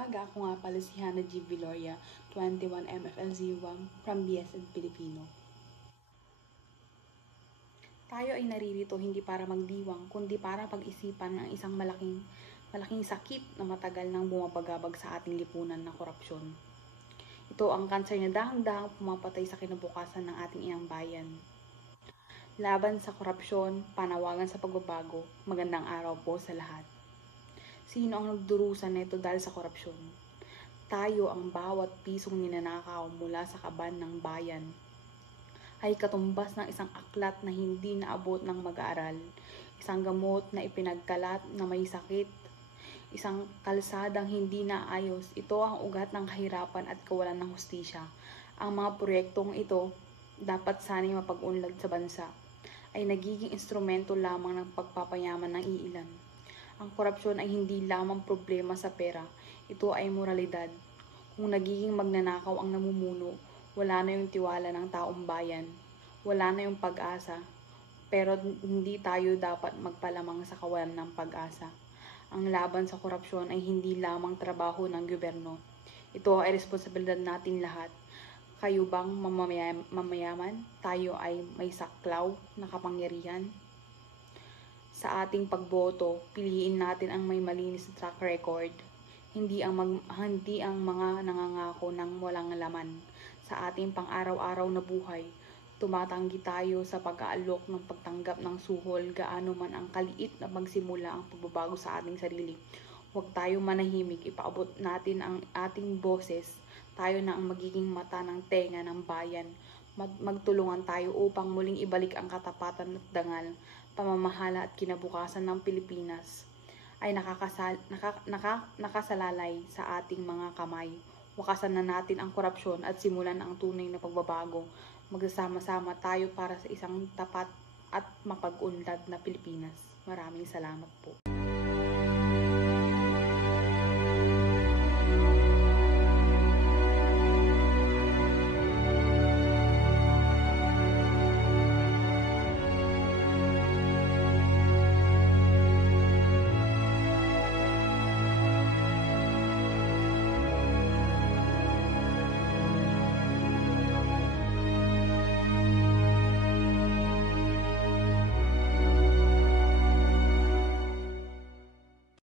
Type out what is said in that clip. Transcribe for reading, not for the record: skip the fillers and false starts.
umaga, ako nga pala si Hannah G. Viloria, 21 MFLZ1 from BSN Filipino. Tayo ay naririto hindi para magdiwang, kundi para pag-isipan ang isang malaking sakit na matagal nang bumabagabag sa ating lipunan na korupsyon. Ito ang kanser na dahang-dahang pumapatay sa kinabukasan ng ating inang bayan. Laban sa korupsyon, panawagan sa pagbabago, magandang araw po sa lahat. Sino ang nagdurusan nito dahil sa korupsyon? Tayo ang bawat pisong ninanakaw mula sa kaban ng bayan ay katumbas ng isang aklat na hindi naabot ng mag-aaral, isang gamot na ipinagkalat na may sakit, isang kalsadang hindi naayos. Ito ang ugat ng kahirapan at kawalan ng hustisya. Ang mga proyektong ito dapat sana'y mapag-unlad sa bansa ay nagiging instrumento lamang ng pagpapayaman ng iilan. Ang korupsyon ay hindi lamang problema sa pera, ito ay moralidad. Kung nagiging magnanakaw ang namumuno, wala na yung tiwala ng taong bayan, wala na yung pag-asa, pero hindi tayo dapat magpalamang sa kawalan ng pag-asa. Ang laban sa korupsyon ay hindi lamang trabaho ng gobyerno. Ito ay responsibilidad natin lahat. Kayo bang mamayaman? Tayo ay may saklaw na kapangyarihan. Sa ating pagboto, piliin natin ang may malinis na track record. Hindi ang mga nangangako ng walang laman. Sa ating pang-araw-araw na buhay, tumatanggi tayo sa pag-aalok ng pagtanggap ng suhol, gaano man ang kaliit na magsimula ang pagbabago sa ating sarili. Huwag tayo manahimik, ipaabot natin ang ating boses. Tayo na ang magiging mata ng tenga ng bayan. Magtulungan tayo upang muling ibalik ang katapatan at dangal, pamamahala at kinabukasan ng Pilipinas ay nakasalalay sa ating mga kamay. Wakasan na natin ang korupsyon at simulan ang tunay na pagbabago. Magsasama-sama tayo para sa isang tapat at mapag-unlad na Pilipinas. Maraming salamat po.